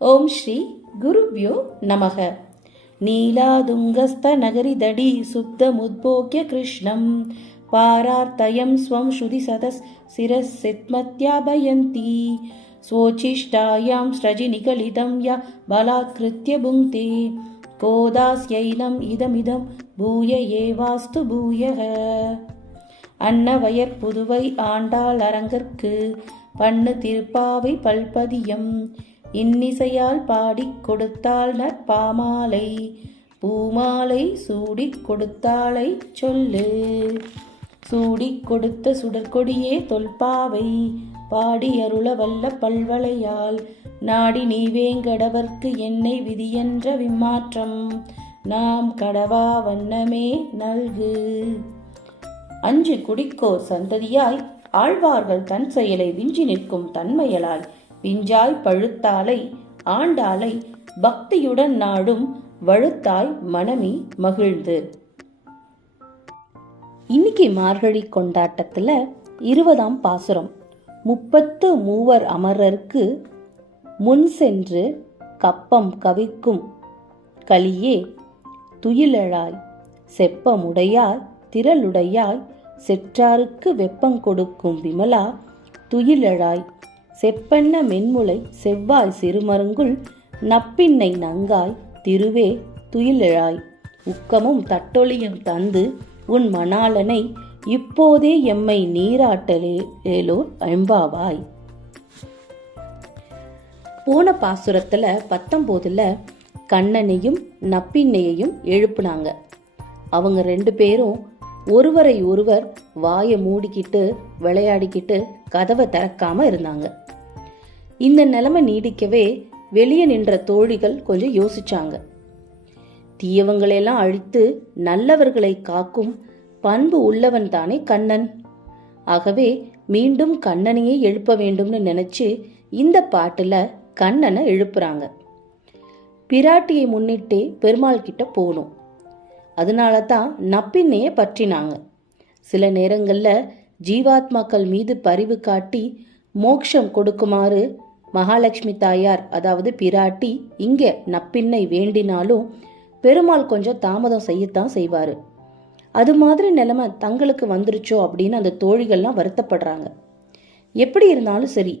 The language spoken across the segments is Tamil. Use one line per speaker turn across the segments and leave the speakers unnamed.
ஓம் ஸ்ரீ குருவ்யோ நமக नीलादुङ्गस्तनगरिदडी सुप्तमुद्भोग्य कृष्णं पारार्तयं स्वं श्रुतिसदस् शिरःसित्मत्याभयन्ती स्वोच्छिष्टायां स्रजिनिकलितं या बलात्कृत्य भुङ्क्ते கோதாஸ்யைலம் இதமிதம் பூய ஏவாஸ்து பூயக அன்னவயற் புதுவை ஆண்டாள் அரங்கற்கு பண்ணு திருப்பாவை பல்பதியம் இன்னிசையால் பாடிக் கொடுத்தாள் நற்பாமாலை. பூமாலை சூடிக் கொடுத்தாளை சொல்லு. சூடிக் கொடுத்த சுடற்கொடியே தொல்பாவை. பாடி அருள வல்ல பல்வளையால். நாடி நீ வேங்கடவர்க்கு என்னை விதியென்ற விம்மாற்றம். நாம் கடவா வண்ணமே நல்கு. அஞ்சு குடிக்கோர் சந்ததியாய் ஆழ்வார்கள் தன் செயலை விஞ்சி நிற்கும் தன்மையலாய். விஞ்சாய் பழுத்தாலை ஆண்டாளை பக்தியுடன் நாடும் வழுத்தாய் மனமி மகிழ்ந்து. இன்னைக்கு மார்கழி கொண்டாட்டத்துல இருபதாம் பாசுரம். முப்பத்து மூவர் அமரருக்கு முன் சென்று கப்பம் கவிக்கும் கலியே துயிலழாய் செப்பமுடையாய் திரளுடையாய் செற்றாருக்கு வெப்பம் கொடுக்கும் விமலா துயிலழாய் செப்பெண்ண மென்முளை செவ்வாய் சிறுமருங்குள் நப்பின்னை நங்காய் திருவே துயிலெழாய். உக்கமும் தட்டொளியும் தந்து உன் மணாளனை இப்போதே எம்மை நீராட்டலேலோர் எம்பாவாய் போன பாசுரத்துல பத்தொம்போதுல கண்ணனையும் நப்பின்னையையும் எழுப்புனாங்க. அவங்க ரெண்டு பேரும் ஒருவரை ஒருவர் வாயை மூடிக்கிட்டு விளையாடிக்கிட்டு கதவை திறக்காம இருந்தாங்க. இந்த நிலைமை நீடிக்கவே வெளியே நின்ற தோழிகள் கொஞ்சம் யோசிச்சாங்க. தீயவங்களெல்லாம் அழித்து நல்லவர்களை காக்கும் பண்பு உள்ளவன் தானே கண்ணன். ஆகவே மீண்டும் கண்ணனையே எழுப்ப வேண்டும்னு நினைச்சு இந்த பாட்டுல கண்ணனை எழுப்புறாங்க. பிராட்டியை முன்னிட்டே பெருமாள் கிட்ட போகணும். அதனால தான் நப்பின்னையே பற்றினாங்க. சில நேரங்களில் ஜீவாத்மாக்கள் மீது பரிவு காட்டி மோக்ஷம் கொடுக்குமாறு மகாலட்சுமி தாயார் அதாவது பிராட்டி இங்கே நப்பின்னை வேண்டினாலும் பெருமாள் கொஞ்சம் தாமதம் செய்யத்தான் செய்வார். அது மாதிரி நிலைமை தங்களுக்கு வந்துருச்சோ அப்படின்னு அந்த தோழிகள்லாம் வருத்தப்படுறாங்க. எப்படி இருந்தாலும் சரி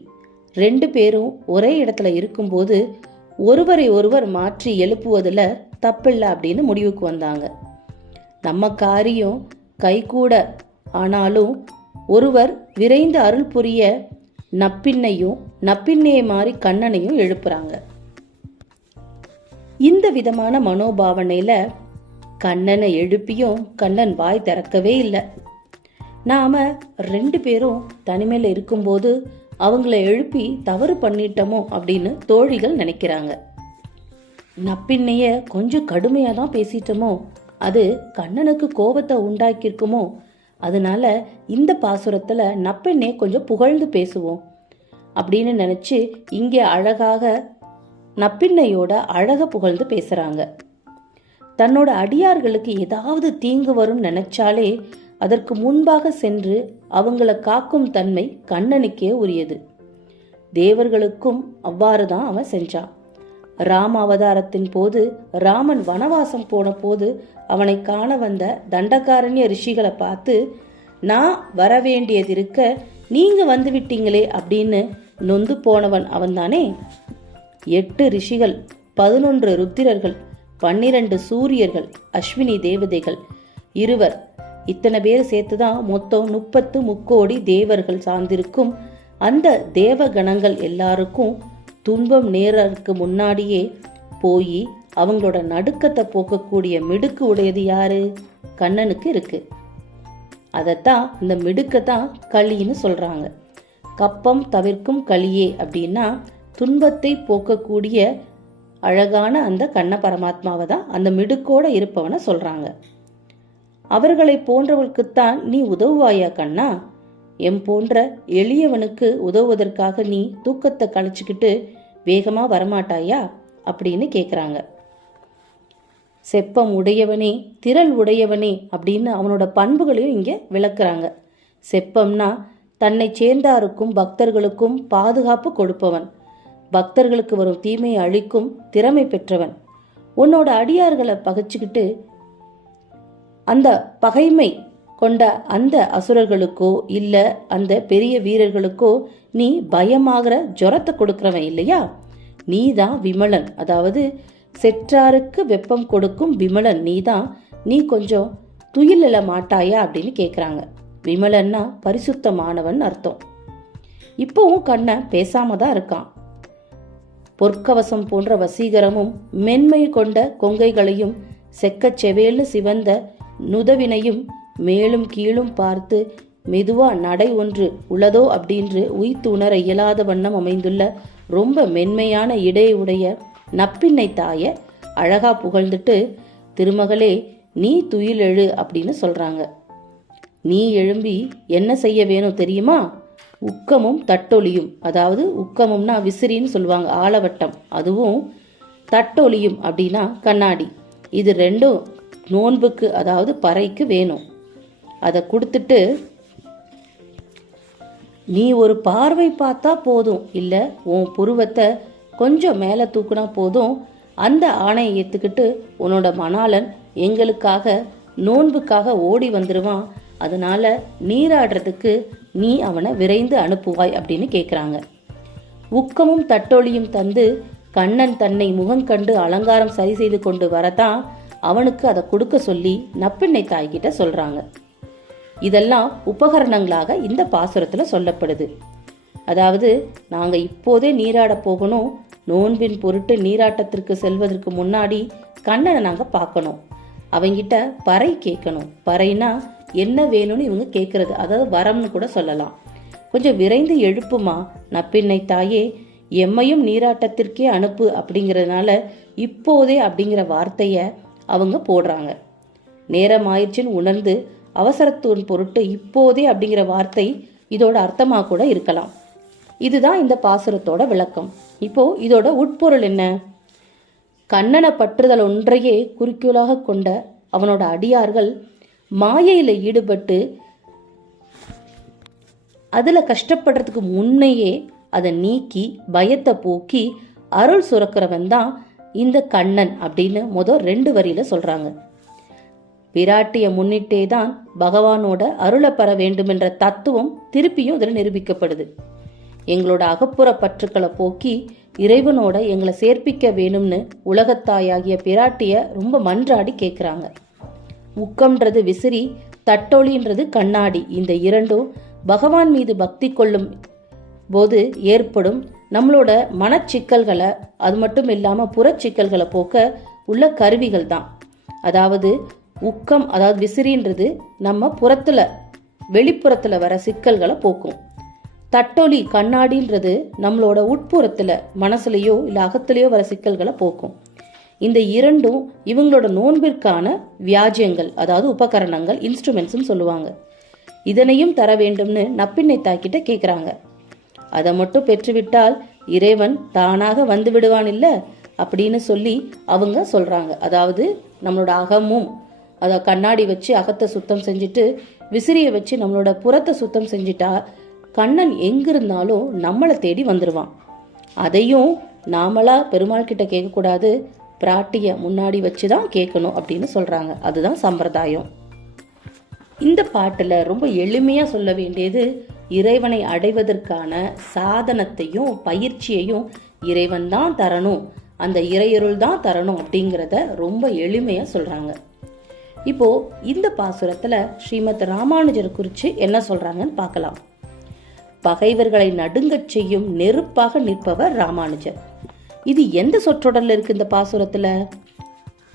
ரெண்டு பேரும் ஒரே இடத்துல இருக்கும்போது ஒருவரை ஒருவர் மாற்றி எழுப்புவதில் தப்பில்லை அப்படின்னு முடிவுக்கு வந்தாங்க. நம்ம காரியம் கைகூட. ஆனாலும் ஒருவர் விரைந்து அருள் புரிய நப்பின்னையும் நப்பின்னையை மாறி கண்ணனையும் எழுப்புறாங்க. இந்த விதமான மனோபாவனையில கண்ணனை எழுப்பியும் கண்ணன் வாய் திறக்கவே இல்லை. நாம ரெண்டு பேரும் தனிமையில் இருக்கும்போது அவங்கள எழுப்பி தவறு பண்ணிட்டோமோ அப்படின்னு தோழிகள் நினைக்கிறாங்க. நப்பின்னைய கொஞ்சம் கடுமையாக தான் பேசிட்டோமோ அது கண்ணனுக்கு கோபத்தை உண்டாக்கியிருக்குமோ? அதனால இந்த பாசுரத்தில் நப்பெண்ணே கொஞ்சம் புகழ்ந்து பேசுவோம். அப்படின்னு நினச்சி இங்கே அழகாக நப்பின்னையோட அழக புகழ்ந்து பேசுகிறாங்க தன்னோட அடியார்களுக்கு ஏதாவது தீங்கு வரும்னு நினைச்சாலே அதற்கு முன்பாக சென்று அவங்கள காக்கும் தன்மை கண்ணனுக்கே உரியது. தேவர்களுக்கும் அவ்வாறு தான் அவன் செஞ்சான் ராம அவதாரத்தின் போது ராமன் வனவாசம் போன போது அவனை காண வந்த தண்டகாரண்ய ரிஷிகளை பார்த்து நான் வரவேண்டியது இருக்க நீங்க வந்துவிட்டீங்களே அப்படின்னு நொந்து போனவன் அவன்தானே? எட்டு ரிஷிகள் பதினொன்று ருத்திரர்கள் பன்னிரண்டு சூரியர்கள் அஸ்வினி தேவதைகள் இருவர். இத்தனை பேர் சேர்த்துதான் மொத்தம் முப்பத்து முக்கோடி தேவர்கள் சார்ந்திருக்கும் அந்த தேவ கணங்கள் எல்லாருக்கும் துன்பம் நேரருக்கு முன்னாடியே போய் அவங்களோட நடுக்கத்தை போக்கக்கூடிய மிடுக்கு உடையது யாரு? கண்ணனுக்கு இருக்கு. அதைத்தான் இந்த மிடுக்கத்தான் களின்னு சொல்றாங்க. கப்பம் தவிர்க்கும் களியே அப்படின்னா துன்பத்தை போக்கக்கூடிய அழகான அந்த கண்ண பரமாத்மாவை தான் அந்த மிடுக்கோட இருப்பவனை சொல்றாங்க. அவர்களை போன்றவர்களுக்குத்தான் நீ உதவுவாயா கண்ணா? எம் போன்ற எளியவனுக்கு உதவுவதற்காக நீ தூக்கத்தை கழிச்சுக்கிட்டு வேகமா வரமாட்டாயா? அப்படின்னு கேக்குறாங்க. செப்பம் உடையவனே திரள் உடையவனே அப்படின்னு அவனோட பண்புகளையும் இங்கே விளக்குறாங்க. செப்பம்னா தன்னை சேர்ந்தாருக்கும் பக்தர்களுக்கும் பாதுகாப்பு கொடுப்பவன். பக்தர்களுக்கு வரும் தீமையை அழிக்கும் திறமை பெற்றவன். உன்னோட அடியார்களை பகைச்சிக்கிட்டு அந்த பகைமை கொண்ட அந்த அசுரர்களுக்கோ இல்லை அந்த பெரிய வீரர்களுக்கோ நீ பயமாகிற ஜுரத்தை கொடுக்குறவன் இல்லையா? நீ தான் விமலன். அதாவது செற்றாருக்கு வெப்பம் கொடுக்கும் விமலன் நீ தான் நீ கொஞ்சம் துயிலில மாட்டாயா? அப்படின்னு கேக்குறாங்க. விமலன்னா பரிசுத்தமானவன் அர்த்தம். இப்போவும் கண்ணன் பேசாம தான் இருக்கான். பொற்கவசம் போன்ற வசீகரமும் மென்மை கொண்ட கொங்கைகளையும் செக்கச் செவேல்னு சிவந்த நுதவினையும் மேலும் கீழும் பார்த்து மெதுவா நடை ஒன்று உள்ளதோ அப்படின்று உய்த்து உணர இயலாத வண்ணம் அமைந்துள்ள ரொம்ப மென்மையான இடையுடைய நப்பின்னை தாய அழகா புகழ்ந்துட்டு திருமகளே நீ துயில் எழு அப்படின்னு சொல்றாங்க. நீ எழும்பி என்ன செய்ய வேணும் தெரியுமா? உக்கமும் தட்டொலியும் அதாவது உக்கமும்னா விசிறின்னு சொல்லுவாங்க ஆலவட்டம். அதுவும் தட்டொலியும் அப்படின்னா கண்ணாடி. இது ரெண்டும் நோன்புக்கு அதாவது பறைக்கு வேணும். அதை கொடுத்துட்டு நீ ஒரு பார்வை பார்த்தா போதும். இல்லை உன் புருவத்தை கொஞ்சம் மேலே தூக்குனா போதும். அந்த ஆணையை ஏற்றுக்கிட்டு உன்னோட மணாளன் எங்களுக்காக நோன்புக்காக ஓடி வந்துருவான். அதனால நீராடுறதுக்கு நீ அவனை விரைந்து அனுப்புவாய் அப்படின்னு கேட்குறாங்க உக்கமும் தட்டொலியும் தந்து கண்ணன் தன்னை முகங்கண்டு அலங்காரம் சரி செய்து கொண்டு வரதான் அவனுக்கு அதை கொடுக்க சொல்லி நப்பிண்ணை தாய்கிட்ட சொல்றாங்க. இதெல்லாம் உபகரணங்களாக இந்த பாசுரத்துல சொல்லப்படுது. அதாவது நாங்கள் இப்போதே நீராட போகணும். நோன்பின் பொருட்டு நீராட்டத்திற்கு செல்வதற்கு முன்னாடி கண்ணனை நாங்கள் பார்க்கணும். அவங்கிட்ட பறை கேட்கணும். பறைனா என்ன வேணும்னு இவங்க கேட்கறது. அதாவது வரம்னு கூட சொல்லலாம். கொஞ்சம் விரைந்து எழுப்புமா? நப்பின்னை தாயே எம்மையும் நீராட்டத்திற்கே அனுப்பு அப்படிங்கிறதுனால இப்போதே அப்படிங்கிற வார்த்தைய அவங்க போடுறாங்க. நேரம் ஆயிடுச்சுன்னு உணர்ந்து அவசரத்துவன் பொருட்டு இப்போதே அப்படிங்கிற வார்த்தை இதோட அர்த்தமாக கூட இருக்கலாம். இதுதான் இந்த பாசுரத்தோட விளக்கம். இப்போ இதோட உட்பொருள் என்ன? கண்ணனை பற்றுதல் ஒன்றையே குறிக்கோளாக கொண்ட அவனோட அடியார்கள் மாயையில ஈடுபட்டு அதுல கஷ்டப்படுறதுக்கு முன்னையே அதை நீக்கி பயத்தை போக்கி அருள் சுரக்கிறவன் தான் இந்த கண்ணன் அப்படின்னு முதல் ரெண்டு வரியில சொல்றாங்க. பிராட்டிய முன்னிட்டே தான் பகவானோட அருளை பெற வேண்டுமென்ற தத்துவம் திருப்பியும் இதில் நிரூபிக்கப்படுது. எங்களோட அகப்புற பற்றுக்களை போக்கி இறைவனோட எங்களை சேர்ப்பிக்க வேணும்னு உலகத்தாயாகிய பிராட்டிய ரொம்ப மன்றாடி கேட்குறாங்க உக்கம்ன்றது விசிறி தட்டொலின்றது கண்ணாடி. இந்த இரண்டும் பகவான் மீது பக்தி கொள்ளும் போது ஏற்படும் நம்மளோட மனச்சிக்கல்களை அது மட்டும் இல்லாமல் புறச்சிக்கல்களை போக்க உள்ள கருவிகள் தான். அதாவது உக்கம் அதாவது விசிறின்றது நம்ம புறத்தில் வெளிப்புறத்தில் வர சிக்கல்களை போக்கும். தட்டொலி கண்ணாடின்றது நம்மளோட உட்புறத்தில் மனசுலையோ இல்லை அகத்துலேயோ வர சிக்கல்களை போக்கும். இந்த இரண்டும் இவங்களோட நோன்பிற்கான வியாஜியங்கள் அதாவது உபகரணங்கள் இன்ஸ்ட்ருமெண்ட்ஸ்னு சொல்லுவாங்க. இதனையும் தர வேண்டும்னு நப்பிண்ணை தாக்கிட்ட கேட்குறாங்க அதை மட்டும் பெற்றுவிட்டால் இறைவன் தானாக வந்து விடுவான் இல்லை அப்படின்னு சொல்லி அவங்க சொல்கிறாங்க அதாவது நம்மளோட அகமும் அதை கண்ணாடி வச்சு அகத்தை சுத்தம் செஞ்சுட்டு விசிறியை வச்சு நம்மளோட புறத்தை சுத்தம் செஞ்சுட்டா கண்ணன் எங்கிருந்தாலும் நம்மளை தேடி வந்துருவான். அதையும் நாமளா பெருமாள் கிட்ட கேட்கக்கூடாது. பிராட்டிய முன்னாடி வச்சு தான் கேட்கணும் அப்படின்னு சொல்றாங்க. அதுதான் சம்பிரதாயம். இந்த பாட்டில் ரொம்ப எளிமையா சொல்ல வேண்டியது இறைவனை அடைவதற்கான சாதனத்தையும் பயிற்சியையும் இறைவன் தான் தரணும். அந்த இறையருள் தான் தரணும் அப்படிங்கிறத ரொம்ப எளிமையா சொல்றாங்க. இப்போ இந்த பாசுரத்துல ஸ்ரீமத் ராமானுஜர் குறித்து என்ன சொல்றாங்கன்னு பார்க்கலாம். பகைவர்களை நடுங்கச் செய்யும் நெருப்பாக நிற்பவர் ராமானுஜர். இது எந்த சொற்றொடர்ல இருக்கு இந்த பாசுரத்துல?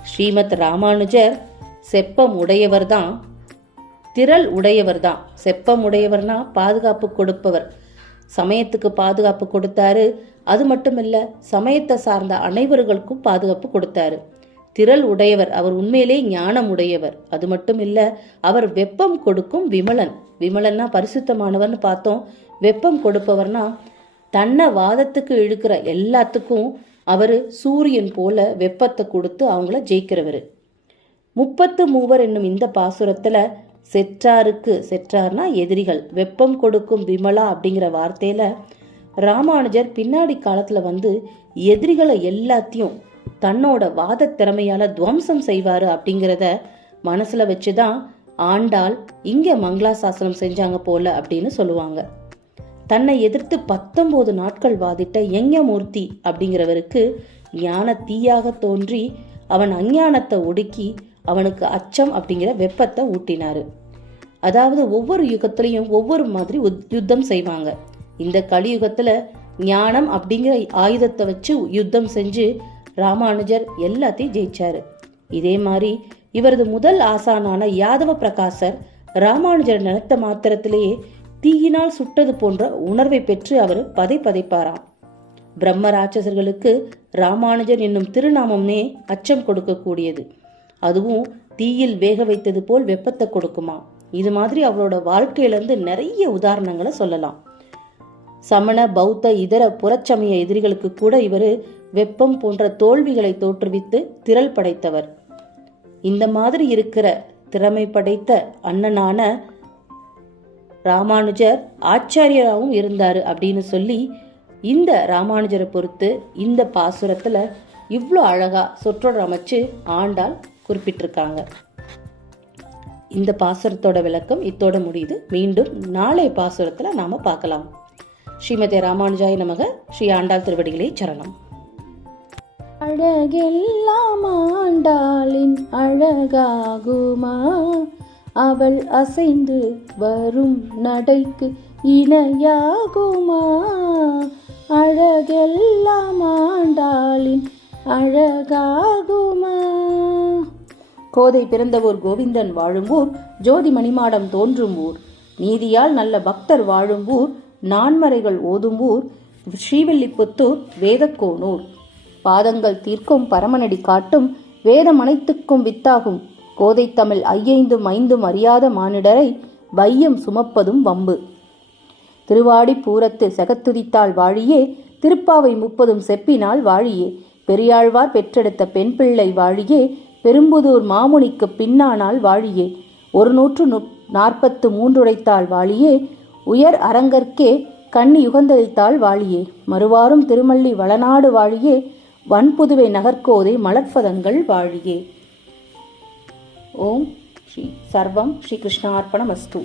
ஸ்ரீமத் ராமானுஜர் செப்பம் உடையவர் தான் திரள் உடையவர் தான் செப்பம் உடையவர்னா பாதுகாப்பு கொடுப்பவர். சமயத்துக்கு பாதுகாப்பு கொடுத்தாரு. அது மட்டும் இல்ல சமயத்தை சார்ந்த அனைவர்களுக்கும் பாதுகாப்பு கொடுத்தாரு. திரள் உடையவர் அவர் உண்மையிலே ஞானம் உடையவர் அது மட்டும் இல்ல அவர் வெப்பம் கொடுக்கும் விமலன். விமலன்னா பரிசுத்தமானவர்னு பார்த்தோம். வெப்பம் கொடுப்பவர்னா தன்னை வாதத்துக்கு இழுக்கிற எல்லாத்துக்கும் அவர் சூரியன் போல வெப்பத்தை கொடுத்து அவங்கள ஜெயிக்கிறவர். முப்பத்து மூவர் என்னும் இந்த பாசுரத்தில் செற்றாருக்கு செற்றார்னா எதிரிகள். வெப்பம் கொடுக்கும் விமலா அப்படிங்கிற வார்த்தையில ராமானுஜர் பின்னாடி காலத்துல வந்து எதிரிகளை எல்லாத்தையும் தன்னோட வாத திறமையால துவம்சம் செய்வாரு அப்படிங்கிறத மனசுல வச்சுதான் ஆண்டாள் இங்க மங்களாசாசனம் செஞ்சாங்க போல அப்படின்னு சொல்லுவாங்க. தன்னை எதிர்த்து பத்தொன்பது நாட்கள் வாதிட்ட யஞமூர்த்தி அப்படிங்கிறவருக்கு ஞான தீயாக தோன்றி அவன் அஞ்ஞானத்தை ஒடுக்கி அவனுக்கு அச்சம் அப்படிங்கிற வெப்பத்தை ஊட்டினாரு. அதாவது ஒவ்வொரு யுகத்திலையும் ஒவ்வொரு மாதிரி உத்- யுத்தம் செய்வாங்க. இந்த கலியுகத்துல ஞானம் அப்படிங்கிற ஆயுதத்தை வச்சு யுத்தம் செஞ்சு ராமானுஜர் எல்லாத்தையும் ஜெயிச்சாரு. இதே மாதிரி இவரது முதல் ஆசானான யாதவ பிரகாசர் ராமானுஜர் நினைத்த மாத்திரத்திலேயே தீயினால் சுட்டது போன்ற உணர்வை பெற்று அவர் பதை பதைப்பாராம். பிரம்ம ராட்சசர்களுக்கு ராமானுஜர் என்னும் திருநாமமே அச்சம் கொடுக்கக்கூடியது. அதுவும் தீயில் வேக வைத்தது போல் வெப்பத்தை கொடுக்குமா? இது மாதிரி அவரோட வாழ்க்கையிலேருந்து நிறைய உதாரணங்களை சொல்லலாம். சமண பௌத்த இதர புறச்சமய எதிரிகளுக்கு கூட இவர் வெப்பம் போன்ற தோல்விகளை தோற்றுவித்து திரள் படைத்தவர். இந்த மாதிரி இருக்கிற திறமை படைத்த அண்ணனான ராமானுஜர் ஆச்சாரியராகவும் இருந்தார் அப்படின்னு சொல்லி இந்த ராமானுஜரை பொறுத்து இந்த பாசுரத்தில் இவ்வளோ அழகா சொற்றொடர் அமைச்சு ஆண்டாள் குறிப்பிட்டிருக்காங்க. இந்த பாசுரத்தோட விளக்கம் இத்தோட முடியுது. மீண்டும் நாளை பாசுரத்தில் நாம பார்க்கலாம். ஸ்ரீமதி ராமானுஜாய நமக. ஸ்ரீ ஆண்டாள் திருவடிகளே சரணம்.
அழகெல்லாம் ஆண்டாளின் அழகாகுமா? அவள் அசைந்து வரும் நடைக்கு இணையாகுமா? அழகெல்லாம் ஆண்டாளின் அழகாகுமா?
கோதை பிறந்த ஊர் கோவிந்தன் வாழும் ஊர் ஜோதி மணிமாடம் தோன்றும் ஊர். நீதியால் நல்ல பக்தர் வாழும் ஊர் நான்மறைகள் ஓதும் ஊர் ஸ்ரீவில்லிபுத்தூர் வேதக்கோனூர். பாதங்கள் தீர்க்கும் பரமனடி காட்டும் வேதம் அனைத்துக்கும் வித்தாகும் கோதைத்தமிழ் ஐயைந்தும் ஐந்தும் அறியாத மானிடரை வையம் சுமப்பதும் வம்பு. திருவாடி பூரத்து செகத்துதித்தாள் வாழியே திருப்பாவை முப்பதும் செப்பினால் வாழியே. பெரியாழ்வார் பெற்றெடுத்த பெண் பிள்ளை வாழியே பெரும்புதூர் மாமுனிக்கு பின்னானால் வாழியே. ஒரு நூற்று நாற்பத்து மூன்றுடைத்தாள் வாழியே உயர் அரங்கற்கே கண்ணி யுகந்தளித்தாள் வாழியே. மறுவாரும் திருமல்லி வளநாடு வாழியே வன்புதுவை நகர்கோதை மலர்ப்பதங்கள் வாழியே. ஓம் ஸ்ரீ சர்வம் ஸ்ரீ கிருஷ்ணார்ப்பணமஸ்து